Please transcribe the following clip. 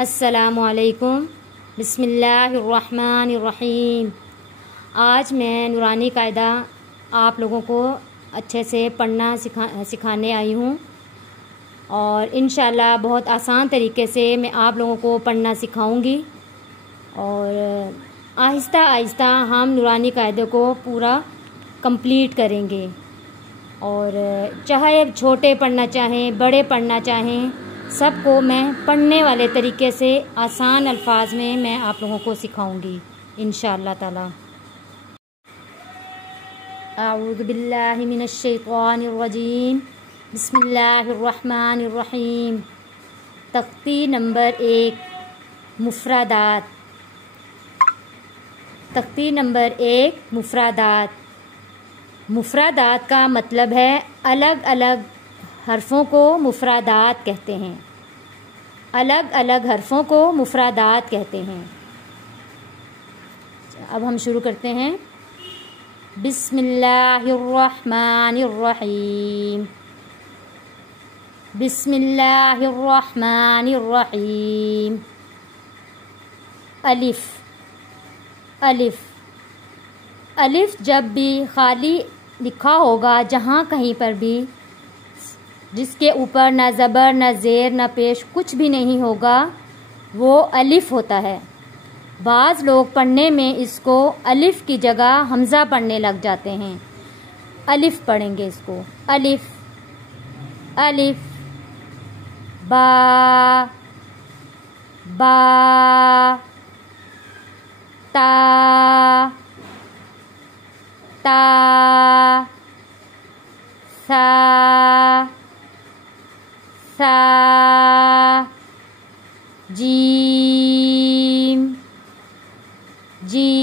السلام علیکم۔ بسم اللہ الرحمن الرحیم۔ آج میں نورانی قاعدہ آپ لوگوں کو اچھے سے پڑھنا سکھانے آئی ہوں، اور انشاءاللہ بہت آسان طریقے سے میں آپ لوگوں کو پڑھنا سکھاؤں گی، اور آہستہ آہستہ ہم نورانی قاعدے کو پورا کمپلیٹ کریں گے، اور چاہے چھوٹے پڑھنا چاہیں بڑے پڑھنا چاہیں، سب کو میں پڑھنے والے طریقے سے آسان الفاظ میں آپ لوگوں کو سکھاؤں گی انشاءاللہ تعالی۔ اعوذ باللہ من الشیطان الرجیم، بسم اللہ الرحمن الرحیم۔ تختی نمبر 1، مفردات۔ تختی نمبر 1، مفردات۔ مفردات کا مطلب ہے الگ الگ حرفوں کو مفردات کہتے ہیں، الگ الگ حرفوں کو مفردات کہتے ہیں۔ اب ہم شروع کرتے ہیں۔ بسم اللہ الرحمن الرحیم، بسم اللہ الرحمن الرحیم۔ الف، الف، الف جب بھی خالی لکھا ہوگا، جہاں کہیں پر بھی جس کے اوپر نہ زبر نہ زیر نہ پیش کچھ بھی نہیں ہوگا، وہ الف ہوتا ہے۔ بعض لوگ پڑھنے میں اس کو الف کی جگہ حمزہ پڑھنے لگ جاتے ہیں۔ الف پڑھیں گے اس کو، الف، الف، با، با، تا، تا، ثا، ثا، جیم، جیم۔